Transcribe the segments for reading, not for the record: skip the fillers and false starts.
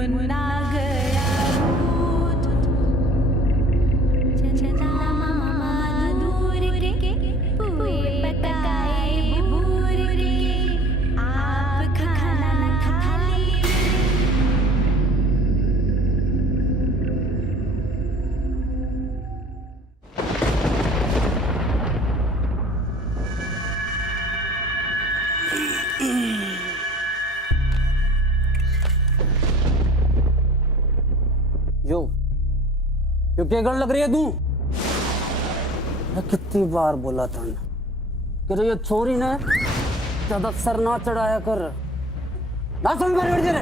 मुन्ना गया भूत, चंदा मामा दूर के, पुए पकाए भूर के, आप खाना न खा लीजिए। यो क्या गड़ लग रही है तू? मैं कितनी बार बोला था ना कि ये छोरी ने ज्यादा सर ना चढ़ाया कर, ना समझ में बैठ जा।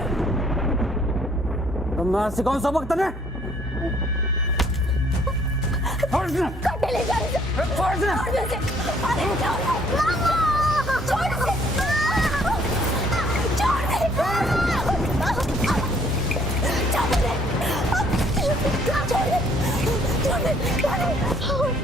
तो मैं सिखाऊं सबक तने? छोड़ दे। काटे ले जा रहे हैं। छोड़ दे। अरे छोड़ मामा, छोड़ दे। छोड़ दे। छोड़ दे। छोड़ दे।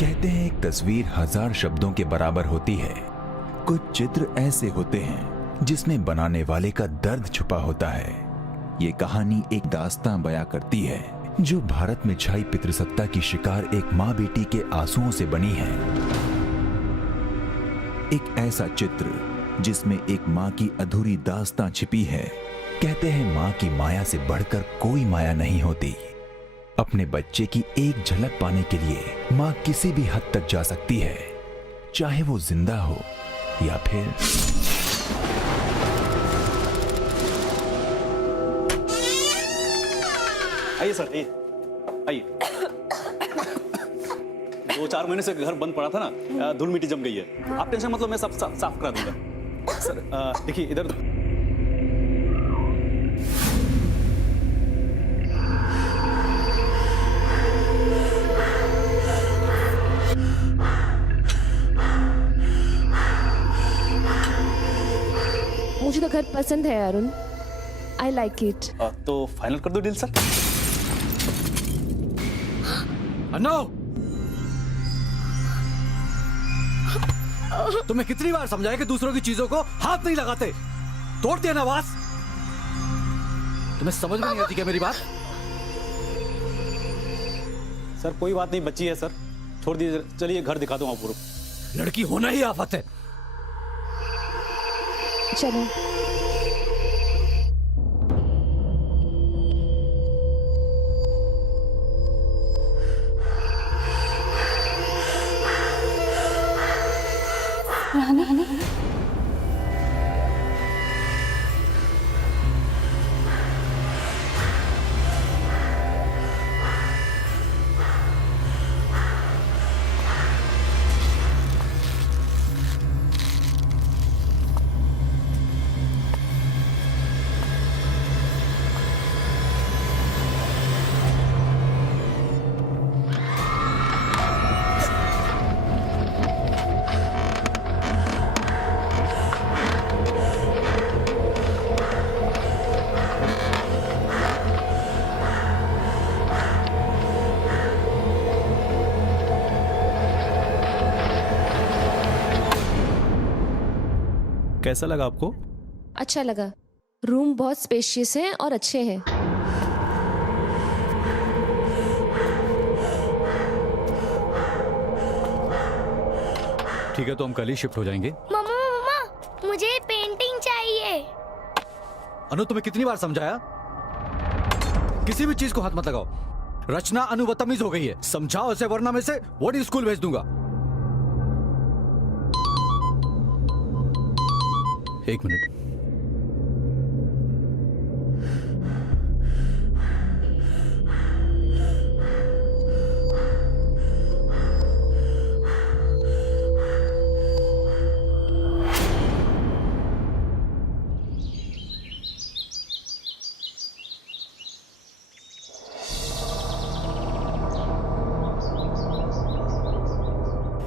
कहते हैं एक तस्वीर 1000 शब्दों के बराबर होती है। कुछ चित्र ऐसे होते हैं जिसमें बनाने वाले का दर्द छुपा होता है। ये कहानी एक दास्तां बयां करती है जो भारत में छाई पितृसत्ता की शिकार एक माँ बेटी के आंसुओं से बनी है। एक ऐसा चित्र जिसमें एक माँ की अधूरी दास्तां छिपी है। कहते हैं माँ की माया से बढ़कर कोई माया नहीं होती। अपने बच्चे की एक झलक पाने के लिए माँ किसी भी हद तक जा सकती है, चाहे वो जिंदा हो या फिर आइए सर, आइए। 2-4 महीने से घर बंद पड़ा था ना, धूल मिट्टी जम गई है। आप टेंशन मतलब मैं सब साफ करा दूंगा। सर देखिए इधर मुझे तो घर पसंद है अरुण, आई लाइक इट। तो फाइनल कर दो डील सर। नो, तुम्हें कितनी बार समझाया कि दूसरों की चीजों को हाथ नहीं लगाते? तोड़ दिया ना वास। तुम्हें समझ में नहीं आती क्या मेरी बात? सर कोई बात नहीं, बच्ची है सर, छोड़ दीजिए। चलिए घर दिखा दूं आपको। लड़की होना ही आफत है। चलो। रानी, कैसा लगा आपको? अच्छा लगा। रूम बहुत स्पेशियस है और अच्छे हैं। ठीक है, तो हम कल ही शिफ्ट हो जाएंगे। मम्मा मम्मा, मुझे पेंटिंग चाहिए। अनु, तुम्हें कितनी बार समझाया? किसी भी चीज को हाथ मत लगाओ। रचना अनु बदतमीज हो गई है, समझाओ इसे वरना मैं इसे बोर्डिंग स्कूल भेज दूंगा। एक मिनट।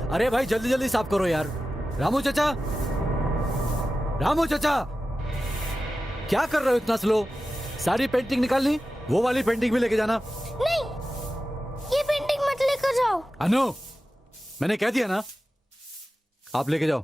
अरे भाई जल्दी जल्दी साफ करो यार। रामू चाचा, रामू चाचा, क्या कर रहे हो इतना स्लो? सारी पेंटिंग निकालनी, वो वाली पेंटिंग भी लेके जाना। नहीं, ये पेंटिंग मत लेकर जाओ। अनु, मैंने कह दिया ना, आप लेके जाओ।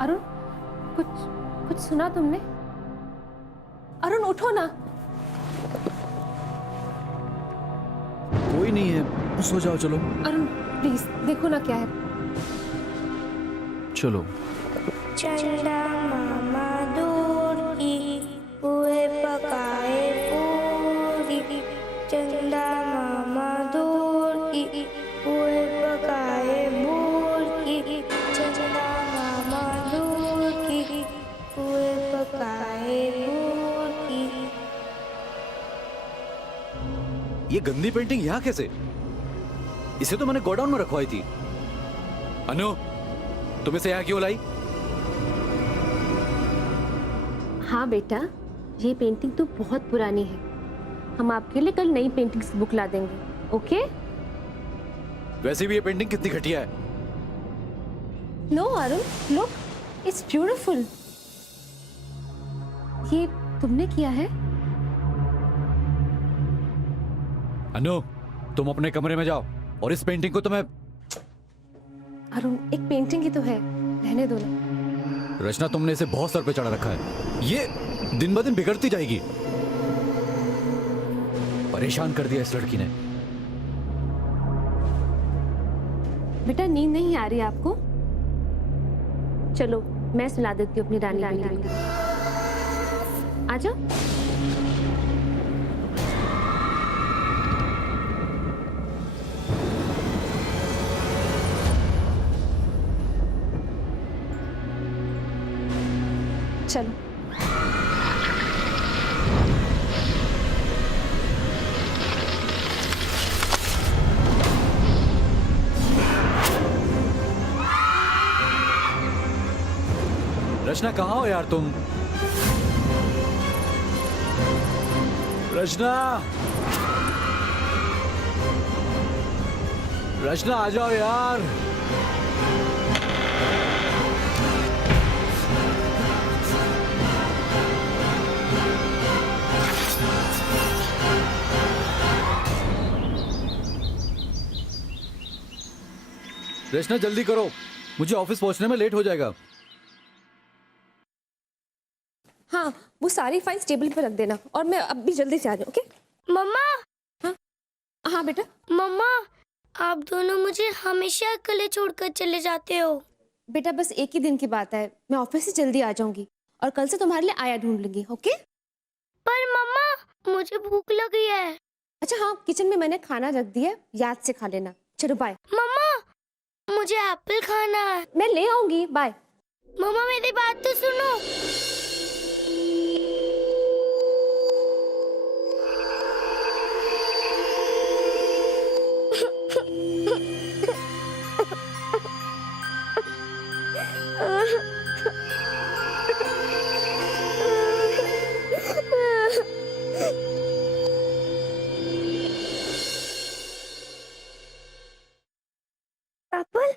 अरुण, कुछ कुछ सुना तुमने? अरुण उठो ना। कोई नहीं है, सो जाओ। चलो अरुण प्लीज देखो ना क्या है। चलो। चंदा मामा दूर की पुए पकाए पूरी, चंदा मामा दूर की पुए पकाए बूर की, चंदा मामा दूर की पुए पकाए बूर की। ये गंदी पेंटिंग यहाँ कैसे? इसे तो मैंने गोडाउन में रखवाई थी। अनु, तुम इसे यहाँ क्यों लाई? हाँ बेटा, ये पेंटिंग तो बहुत पुरानी है। हम आपके लिए कल नई पेंटिंग्स बुक ला देंगे, ओके? वैसे भी ये पेंटिंग कितनी घटिया है। No Arun, look, it's beautiful. ये तुमने किया है? अनु, तुम अपने कमरे में जाओ और इस पेंटिंग को तुम्हें। अरुण, एक पेंटिंग ही तो है, रहने दो ना। रचना, तुमने इसे बहुत सर पे चढ़ा रखा है। ये दिन ब दिन बिगड़ती जाएगी। परेशान कर दिया इस लड़की ने। बेटा नींद नहीं आ रही आपको? चलो मैं सुला देती हूँ अपनी रानी बेटी को। आ जाओ। चलो। रचना, कहाँ हो यार तुम? रचना, रचना आ जाओ यार। रचना जल्दी करो, मुझे ऑफिस पहुंचने में लेट हो जाएगा। हाँ, वो सारी फाइल्स टेबल पे रख देना और मैं अब भी जल्दी से आ जाऊँ, ओके? मम्मा, हाँ हाँ बेटा। मम्मा, आप दोनों मुझे हमेशा अकेले छोड़कर चले जाते हो। बेटा बस एक ही दिन की बात है, मैं ऑफिस से जल्दी आ जाऊंगी और कल से तुम्हारे लिए आया ढूंढ लूंगी, ओके? पर मम्मा, मुझे भूख लगी है। अच्छा हाँ, किचन में मैंने खाना रख दिया, याद से खा लेना। चलो बाय। मम्मा, मुझे एप्पल खाना है। मैं ले आऊंगी, बाय। मम्मा मेरी बात तो सुनो। Apple,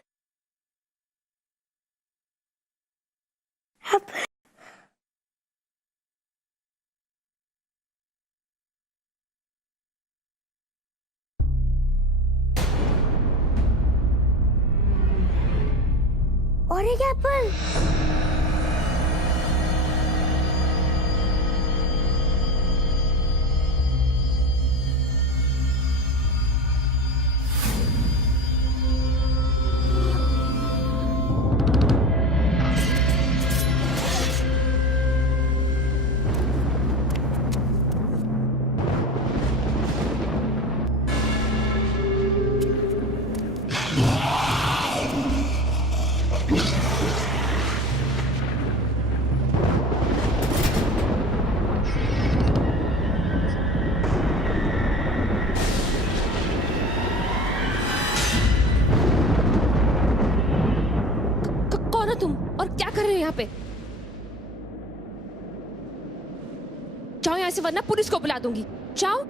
Apple. और एक एप्पल। कौन हो तुम और क्या कर रहे हो यहाँ पे? जाओ यहाँ से वरना पुलिस को बुला दूंगी। जाओ।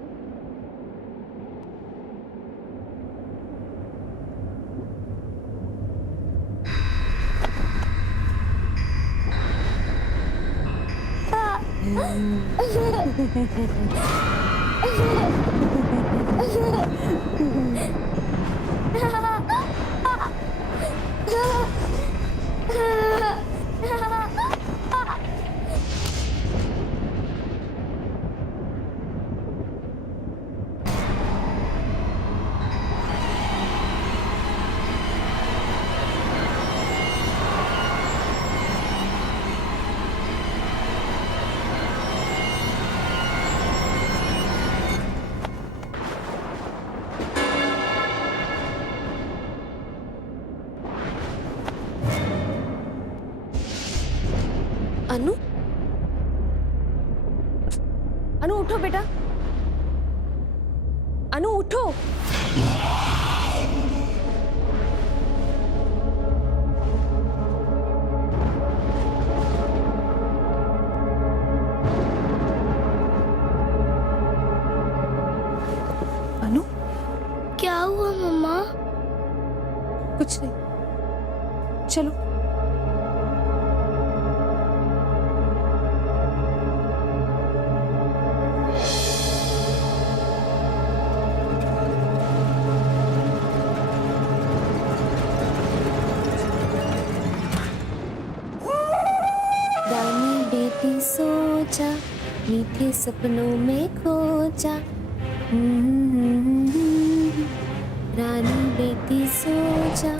अनु, अनु उठो बेटा, अनु उठो। अनु, क्या हुआ मम्मा? कुछ नहीं, चलो। रानी बेटी सो जा, मीठे सपनों में खो जा। रानी बेटी सो जा,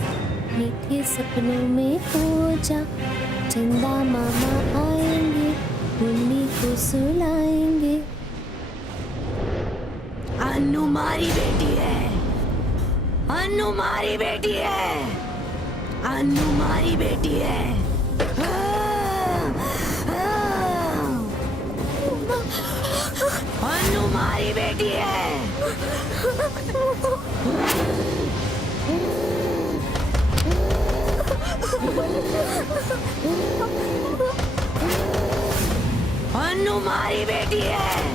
मीठे सपनों में खो जा। चंदा मामा आएंगे, मुन्नी को सुलाएंगे। अनु मारी बेटी है, अनु मारी बेटी है, अनु मारी बेटी है। अनु मारी बेटी है। अनु मारी बेटी है।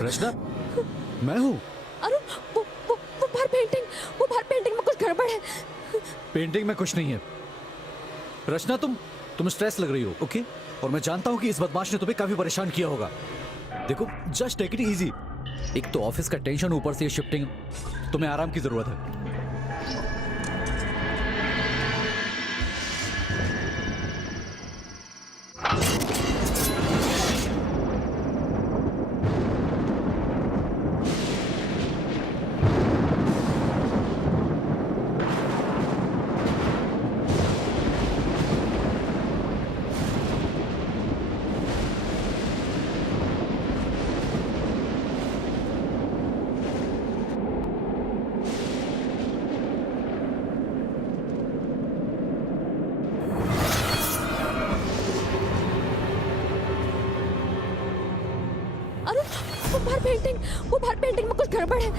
रचना, मैं हूँ। अनु, वो बाहर पेंटिंग में कुछ गड़बड़ है। पेंटिंग में कुछ नहीं है। रचना, तुम स्ट्रेस लग रही हो, ओके? और मैं जानता हूँ कि इस बदमाश ने तुम्हें काफी परेशान किया होगा। देखो, जस्ट टेक इट इजी। एक तो ऑफिस का टेंशन, ऊपर से ये शिफ्टिंग, तुम्हें आराम की जरूरत है। अनु, वो बाहर पेंटिंग में कुछ गड़बड़ है।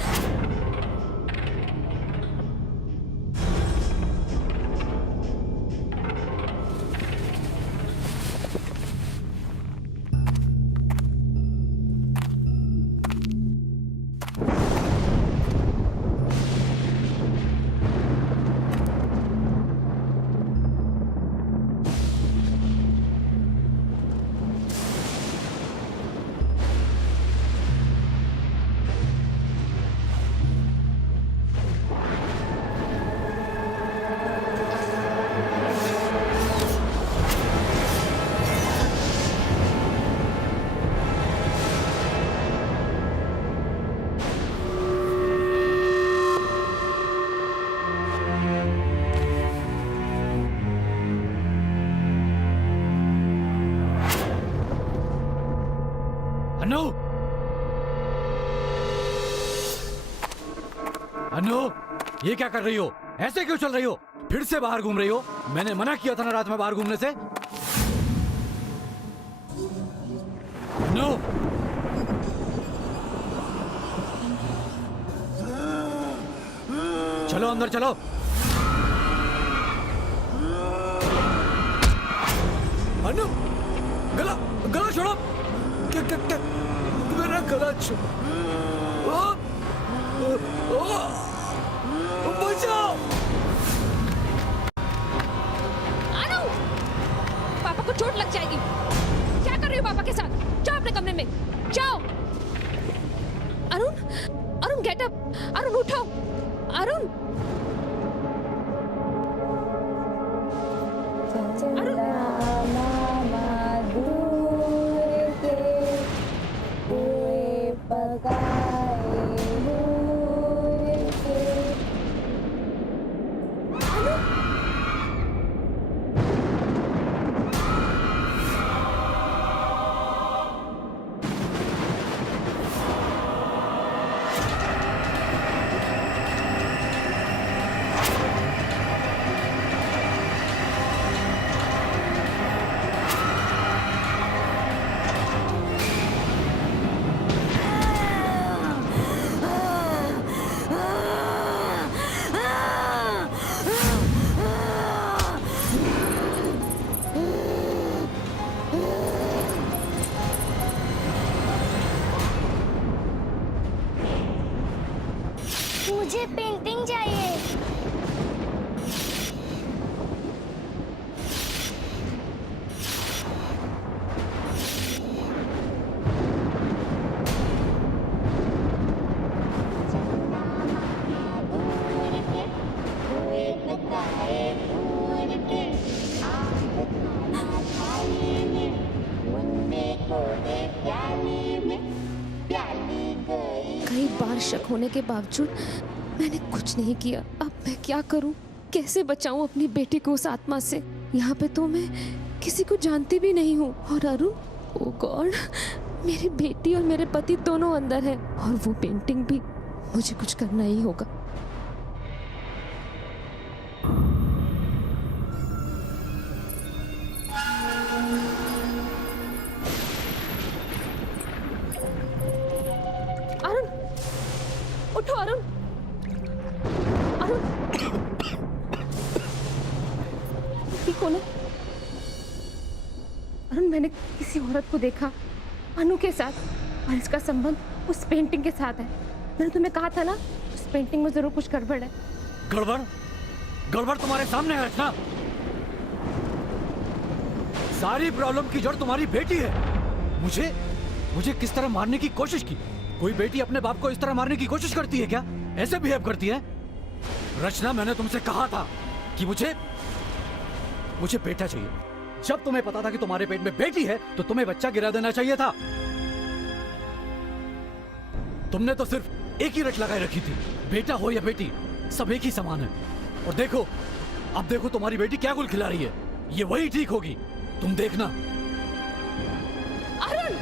अनु, अनु, ये क्या कर रही हो? ऐसे क्यों चल रही हो? फिर से बाहर घूम रही हो? मैंने मना किया था ना रात में बाहर घूमने से। अनु, चलो अंदर चलो। अनु, गला गला छोड़ो। मेरा गला छोड़ो। बचाओ। अनु, पापा को चोट लग जाएगी। क्या कर रही हो पापा के साथ? जाओ अपने कमरे में, जाओ। Arun, Arun get up. अरुण उठो। अरुण मुझे पेंटिंग चाहिए। कई बार शक होने के बावजूद मैंने कुछ नहीं किया। अब मैं क्या करूं? कैसे बचाऊं अपनी बेटी को उस आत्मा से? यहाँ पे तो मैं किसी को जानती भी नहीं हूँ। और अरुण, ओ गॉड, मेरी बेटी और मेरे पति दोनों अंदर हैं और वो पेंटिंग भी। मुझे कुछ करना ही होगा। अरुण, उठो अरुण। अरुण, ठीक हो ना? अरुण, मैंने किसी औरत को देखा अनु के साथ, और इसका संबंध उस पेंटिंग के साथ है। मैंने तुम्हें कहा था ना, उस पेंटिंग में जरूर कुछ गड़बड़ है। गड़बड़? गड़बड़ तुम्हारे सामने है रचना। सारी प्रॉब्लम की जड़ तुम्हारी बेटी है। मुझे किस तरह मारने की कोशिश की? कोई बेटी अपने बाप को इस तरह मारने की कोशिश करती है क्या? ऐसे बिहेव करती है? रचना, मैंने तुमसे कहा था कि मुझे बेटा चाहिए। जब तुम्हें पता था कि तुम्हारे पेट में बेटी है तो तुम्हें बच्चा गिरा देना चाहिए था। तुमने तो सिर्फ एक ही रट लगाए रखी थी। बेटा हो या बेटी, सब एक ही समान है। और देखो, अब देखो तुम्हारी बेटी क्या गुल खिला रही है। ये वही ठीक होगी, तुम देखना। अरुण!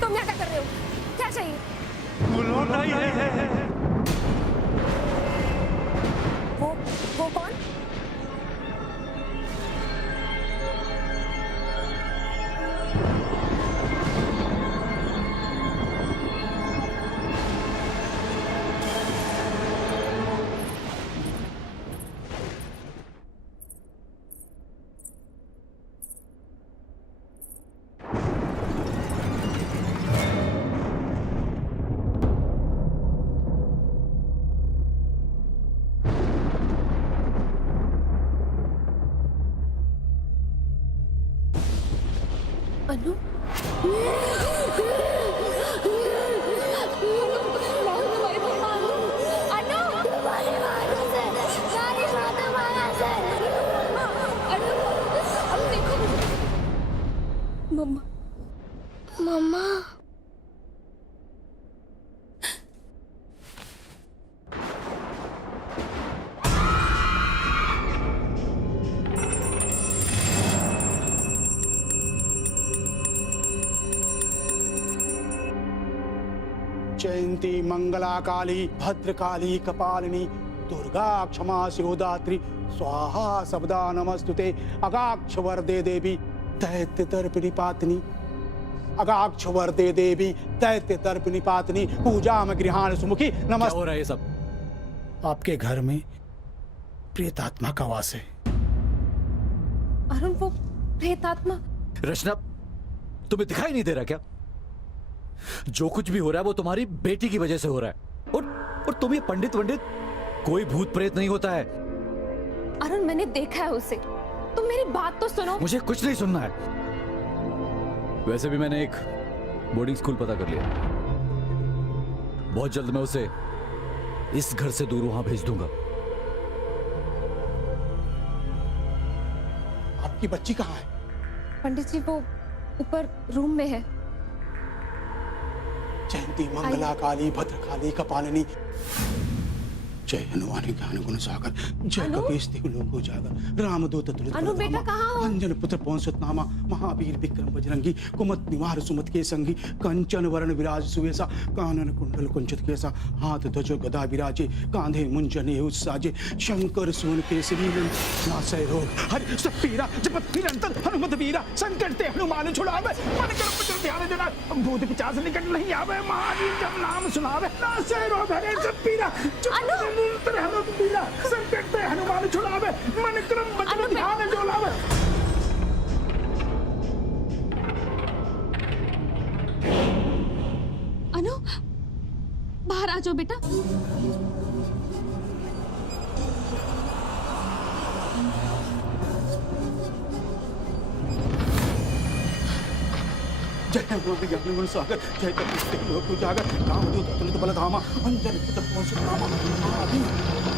तुम यहाँ क्या कर रहे हो? क्या चाहिए? वो कौन? अनु? मम्मा, मम्मा, जयंती मंगला काली भद्रकाली कपालिनी दुर्गा क्षमा शिवदात्री स्वाहा सबदा नमस्तुते अगाक्ष वरदे देवी दैत्य दर्पिणी पातनी अगाक्ष वरदे देवी दैत्य दर्प निपातनी पूजा में गृहाण सुमुखी क्या नमस्ते। हो रहा है ये सब? आपके घर में प्रेतात्मा का वास है। अरुण, वो प्रेतात्मा? रचना, तुम्हें दिखाई नहीं दे रहा क्या? जो कुछ भी हो रहा है वो तुम्हारी बेटी की वजह से हो रहा है। और तुम ये पंडित वंडित, कोई भूत प्रेत नहीं होता है। अरुण, मैंने देखा है उसे। तुम मेरी बात तो सुनो। मुझे कुछ नहीं सुनना है। वैसे भी मैंने एक बोर्डिंग स्कूल पता कर लिया। बहुत जल्द मैं उसे इस घर से दूर वहां भेज दूंगा। आपकी बच्ची कहाँ है? पंडित जी, वो ऊपर रूम में है। जयंती मंगला काली भद्रकाली कपालिनी जय हनुमान ज्ञान गुण सागर जय कपीस तिहु लोको जागर रामदूत तुलित अनु, बेटा कहाँ हो? अंजन पुत्र पवन सुत नामा महावीर विक्रम बजरंगी कुमत निवार सुमत के संगी कंचन वरण विराज सुवेसा कानन कुंडल कुंचित केसा हाथ ध्वज गदा विराजे कांधे मुंजन उत्साजे शंकर सुवन केसरी नासय रोग हरि सब पीरा जपत निरंतर हनुमत वीरा संकट ते हनुमान छुड़ावे मन कर पुत्र ध्यान देना भूत पिशाच निकट नहीं आवे महावीर जब नाम सुनावे नासय रोग हरि सब पीरा निरंतर हनुमत वीरा संकट ते हनुमान छुड़ावे मन क्रम बचन ध्यान जो लावे। अनु, बाहर आ जाओ बेटा। जय हनुमान ज्ञान गुण सागर जय कपीस तिहु लोको जागर रामदूत अतुलित बल धामा अंजन पुत्र पवन सुत नामा महावीर।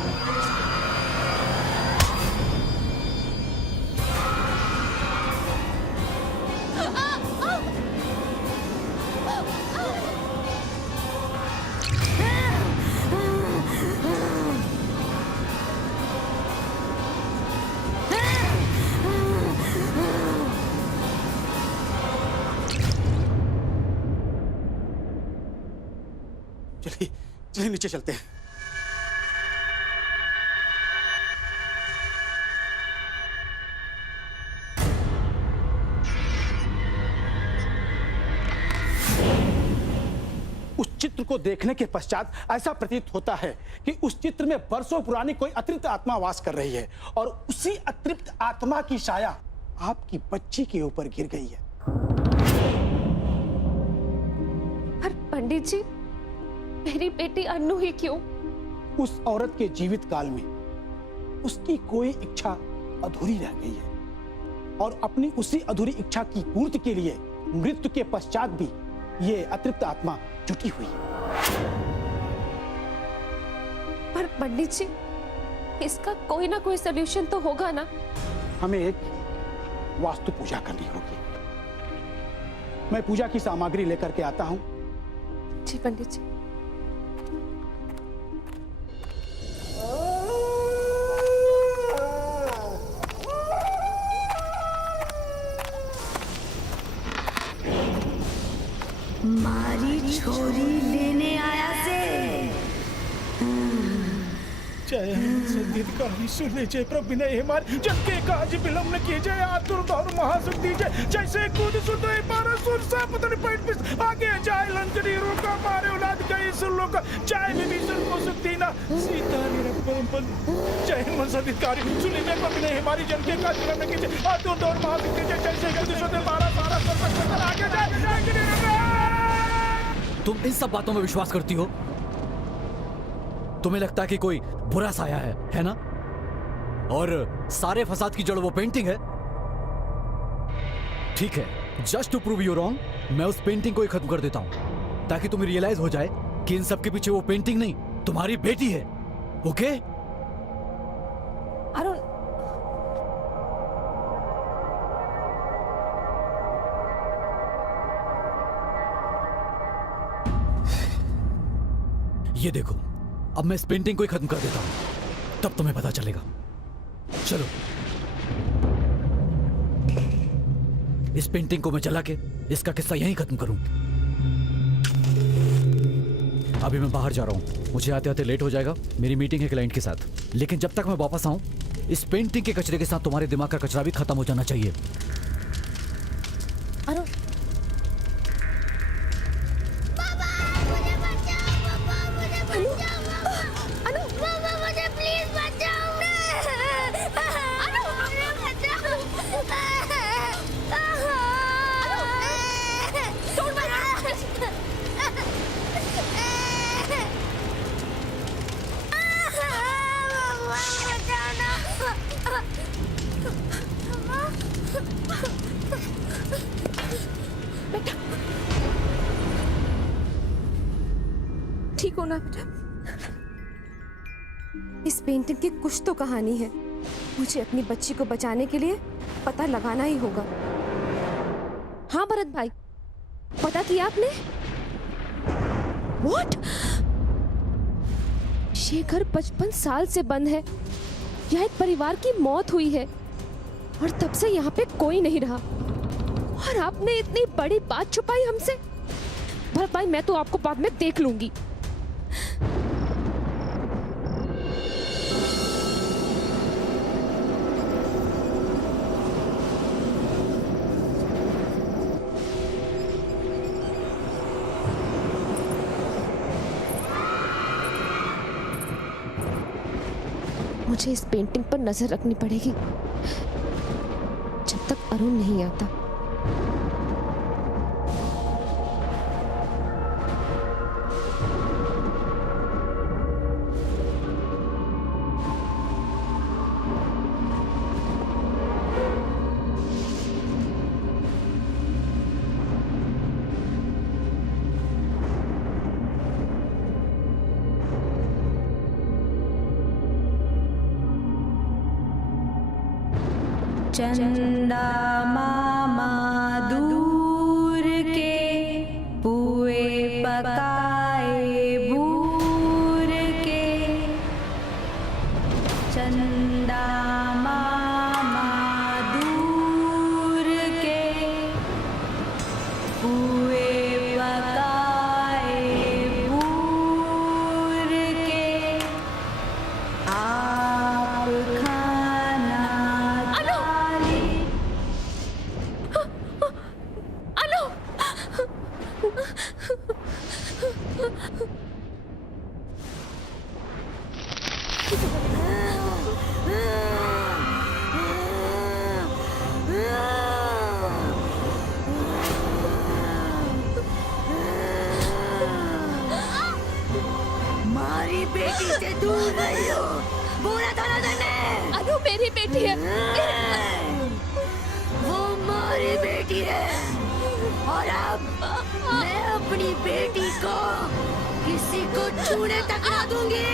चलिए चलिए नीचे चलते हैं। उस चित्र को देखने के पश्चात ऐसा प्रतीत होता है कि उस चित्र में वर्षों पुरानी कोई अतृप्त आत्मा वास कर रही है और उसी अतृप्त आत्मा की छाया आपकी बच्ची के ऊपर गिर गई है। पर पंडित जी, मेरी बेटी अनु ही क्यों? उस औरत के जीवित काल में उसकी कोई इच्छा अधूरी रह गई है और अपनी उसी अधूरी इच्छा की पूर्ति के लिए मृत्यु के पश्चात भी ये अतृप्त आत्मा जुटी हुई है। पर पंडित जी, इसका कोई ना कोई सलूशन तो होगा ना? हमें एक वास्तु पूजा करनी होगी। मैं पूजा की सामग्री लेकर के आता हूं। जी पंडित जी। मारी छोरी लेने आया से जय संगीत कहानी सुन लीजिए प्रभु ने हमारे जग के काज विलंब न कीजिए आतुर दौर महासुख दीजिए जैसे कूद सुधे बारह सुर सा पतन पैठ पिस आगे जाए लंकनी रोका मारे औलाद गई सुन लोग चाहे विभीषण को सुख दीना सीता निरपन जय मन संगीतकारी सुन लीजिए प्रभु ने हमारी जग के काज विलंब न कीजिए आतुर दौर महासुख दीजिए जैसे कूद सुधे बारह सारा सब आगे जाए। तुम इन सब बातों में विश्वास करती हो? तुम्हें लगता है कि कोई बुरा साया है ना? और सारे फसाद की जड़ वो पेंटिंग है। ठीक है, just to prove you wrong मैं उस पेंटिंग को ही खत्म कर देता हूं ताकि तुम्हें रियलाइज हो जाए कि इन सब के पीछे वो पेंटिंग नहीं, तुम्हारी बेटी है। ओके? अरुण, ये देखो, अब मैं इस पेंटिंग को ही खत्म कर देता हूं, तब तुम्हें पता चलेगा। चलो, इस पेंटिंग को मैं जला के इसका किस्सा यहीं खत्म करूं। अभी मैं बाहर जा रहा हूं, मुझे आते आते लेट हो जाएगा। मेरी मीटिंग है क्लाइंट के साथ, लेकिन जब तक मैं वापस आऊं इस पेंटिंग के कचरे के साथ तुम्हारे दिमाग का कचरा भी खत्म हो जाना चाहिए। अरुण, ठीक हो ना बेटा? इस पेंटिंग की कुछ तो कहानी है। मुझे अपनी बच्ची को बचाने के लिए पता लगाना ही होगा। हाँ भरत भाई, पता किया आपने? What? ये घर 55 साल से बंद है। यहाँ एक परिवार की मौत हुई है और तब से यहाँ पे कोई नहीं रहा। और आपने इतनी बड़ी बात छुपाई हमसे। भरत भाई, मैं तो आपको बाद में देख लूंगी। मुझे इस पेंटिंग पर नजर रखनी पड़ेगी जब तक अरुण नहीं आता। चंदा मामा दूर के पुए पकाए भूर के, चंदा मामा दूर के पुए पकाए भूर के, आप खाना मारी बेटी से दूर रही हो, बोला था ना तूने? अनु मेरी बेटी है। वो मारी बेटी है और अब मैं अपनी बेटी को किसी को छूने तक ना दूंगी।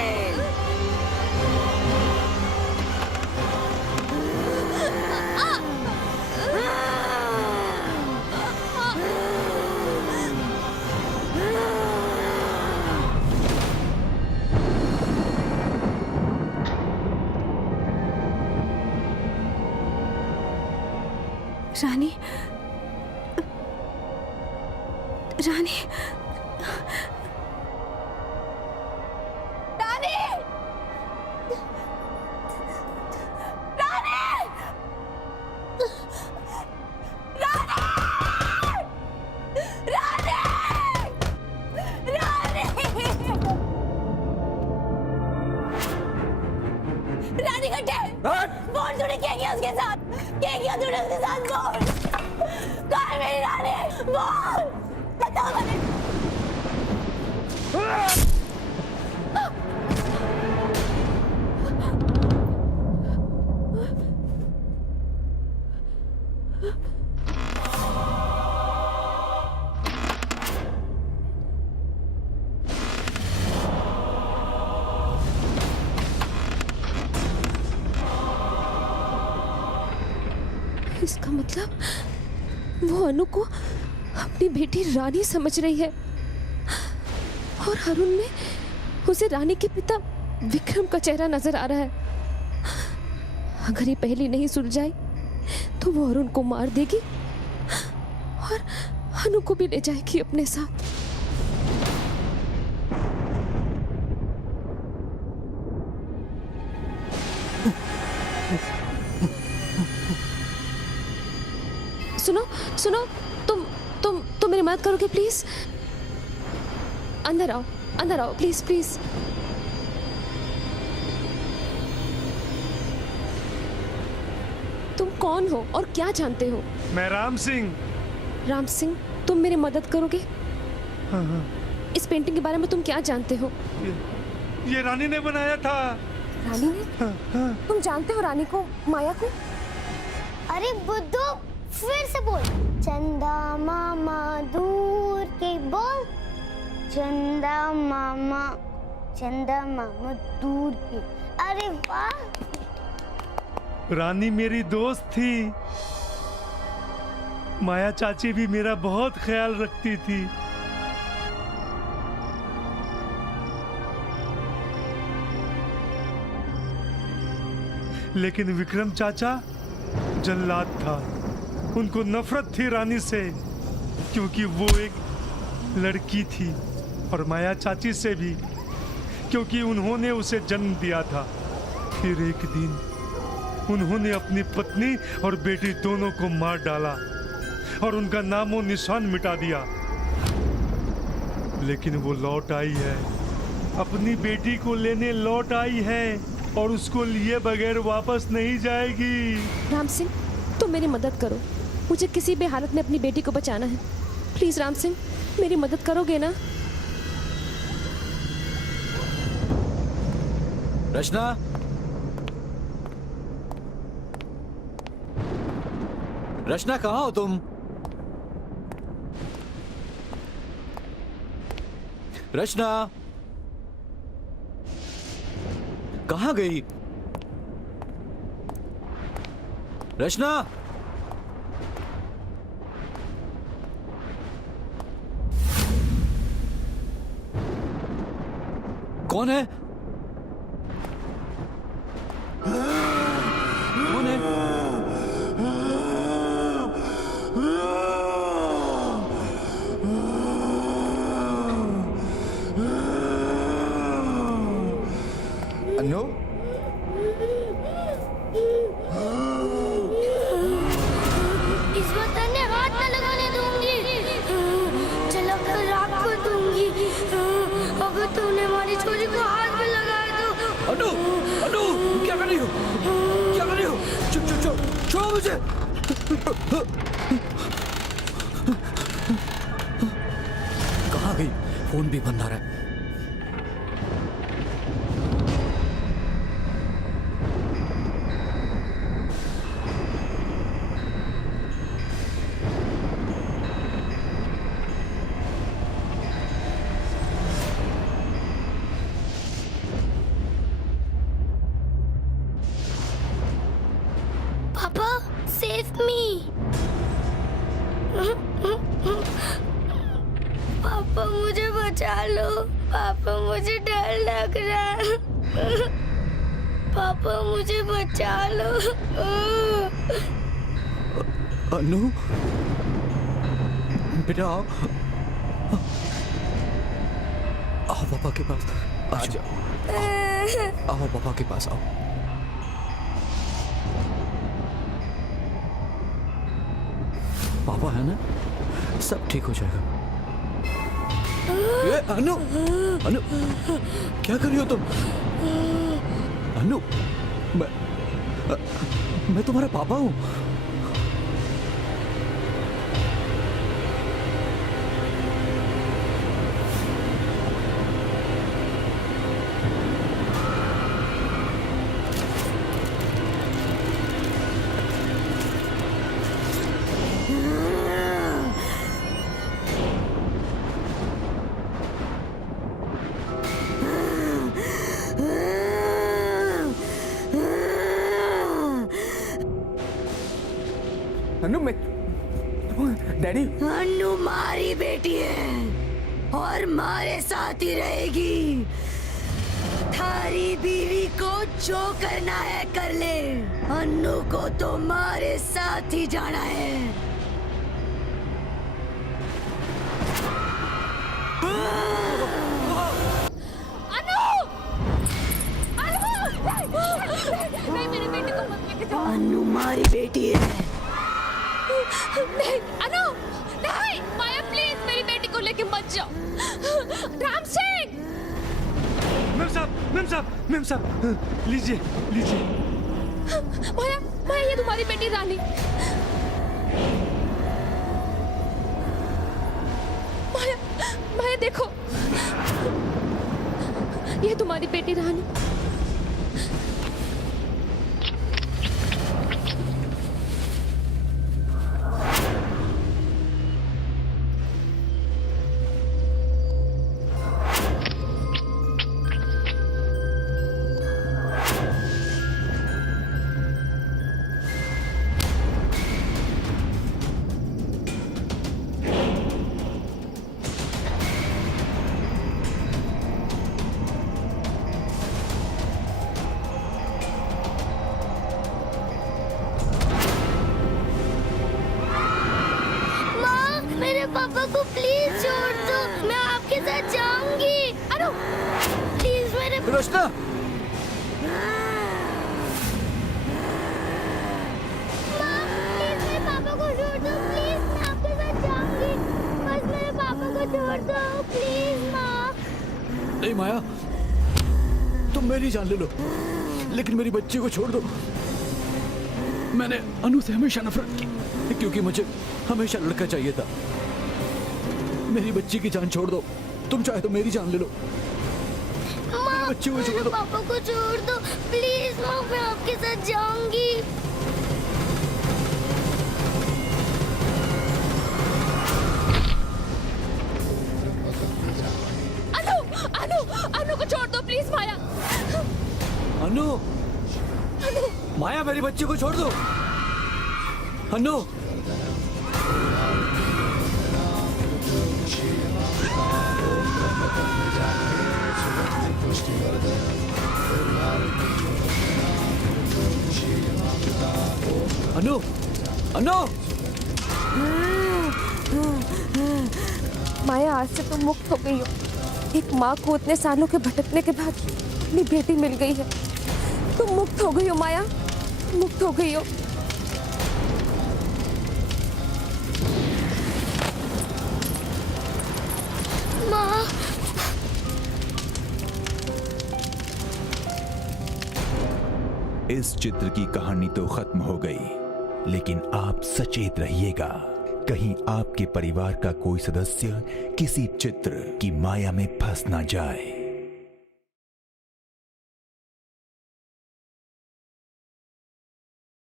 रानी, रानी, रानी, रानी, रानी, रानी घंटे फोन तूने क्या किया उसके साथ? क्या किया तूने उसके साथ? फोन कहाँ है मेरी रानी? बोल, बताओ मुझे। इसका मतलब वो अनु को अपनी बेटी रानी समझ रही है और अरुण में उसे रानी के पिता विक्रम का चेहरा नजर आ रहा है। अगर ये पहली नहीं सुलझाई तो वो अरुण को मार देगी और अनु को भी ले जाएगी अपने साथ। सुनो सुनो, तुम मेरी मदद करोगे प्लीज? अंदर आओ प्लीज प्लीज। तुम कौन हो और क्या जानते हो? मैं राम सिंह। राम सिंह, तुम मेरी मदद करोगे? हाँ। इस पेंटिंग के बारे में तुम क्या जानते हो? ये रानी ने बनाया था। रानी ने? हाँ। तुम जानते हो रानी को, माया को? अरे बुद्धू, फिर से बोल। चंदा मामा दूर के बोल। चंदा मामा दूर के। अरे वाह, रानी मेरी दोस्त थी। माया चाची भी मेरा बहुत ख्याल रखती थी। लेकिन विक्रम चाचा जल्लाद था। उनको नफरत थी रानी से, क्योंकि वो एक लड़की थी, और माया चाची से भी, क्योंकि उन्होंने उसे जन्म दिया था। फिर एक दिन उन्होंने अपनी पत्नी और बेटी दोनों को मार डाला और उनका नामो निशान मिटा दिया। लेकिन वो लौट आई है, अपनी बेटी को लेने लौट आई है, और उसको लिए बगैर वापस नहीं जाएगी। राम सिंह, तुम मेरी मदद करो। मुझे किसी भी हालत में अपनी बेटी को बचाना है। प्लीज राम सिंह, मेरी मदद करोगे ना? रचना, रचना कहाँ हो तुम? रचना कहाँ गई? रचना, कौन है? कौन है? अनु, इस बार तन्ने हाथ न लगाने दूंगी। चलो कल रात को दूंगी। अगर तूने हमारी छोरी को हाथ में लगाया तो। अनु, अनु, क्या कर रही हो? क्या कर रही हो? चुप चुप चुप, छोड़ो मुझे। कहाँ गई? फोन भी बंद आ रहा है। पापा, सेव मी। पापा मुझे बचा लो। पापा मुझे डर लग रहा है। पापा मुझे बचा लो। अनु, बेटा आओ, आओ पापा के पास। आ जाओ, आओ पापा के पास आओ। पापा है ना, सब ठीक हो जाएगा। ये अनु, अनु, क्या कर रही हो तुम? अनु, मैं तुम्हारा पापा हूँ। अनु, मैं डैडी। अनु मारी बेटी है और मारे साथ ही रहेगी। थारी बीवी को जो करना है कर ले। अनु को तो मारे साथ ही जाना है। नहीं, मेरी बेटी को मत लेके जाओ। अनु मारी बेटी है। नहीं, अनु, नहीं, माया प्लीज मेरी बेटी को लेके मत जाओ। राम सिंह, मेम साहब, लीजिए लीजिए। माया, माया ये तुम्हारी बेटी रानी। माया, माया देखो, ये तुम्हारी बेटी रानी। पापा को प्लीज छोड़ दो, मैं आपके साथ जाऊंगी। अनु प्लीज मेरे रचना, माँ प्लीज मेरे पापा को छोड़ दो, प्लीज मैं आपके साथ जाऊंगी, बस मेरे पापा को छोड़ दो प्लीज माँ। नहीं माया, तुम मेरी जान ले लो, लेकिन मेरी बच्ची को छोड़ दो। मैंने अनु से हमेशा नफरत की, क्योंकि मुझे हमेशा लड़का चाहिए था। मेरी बच्ची की जान छोड़ दो, तुम चाहे तो मेरी जान ले लो। माँ बच्ची को छोड़ मेरे दो। पापा को छोड़ दो प्लीज माँ, मैं आपके साथ जाऊंगी। अनु अनु अनु को छोड़ दो प्लीज माया। अनु, माया मेरी बच्ची को छोड़ दो। अनु, अनु, अनु, माया आज से तुम मुक्त हो गई हो। एक माँ को इतने सालों के भटकने के बाद अपनी बेटी मिल गई है। तुम मुक्त हो गई हो माया, मुक्त हो गई हो। माँ इस चित्र की कहानी तो खत्म हो गई, लेकिन आप सचेत रहिएगा, कहीं आपके परिवार का कोई सदस्य किसी चित्र की माया में फंस ना जाए।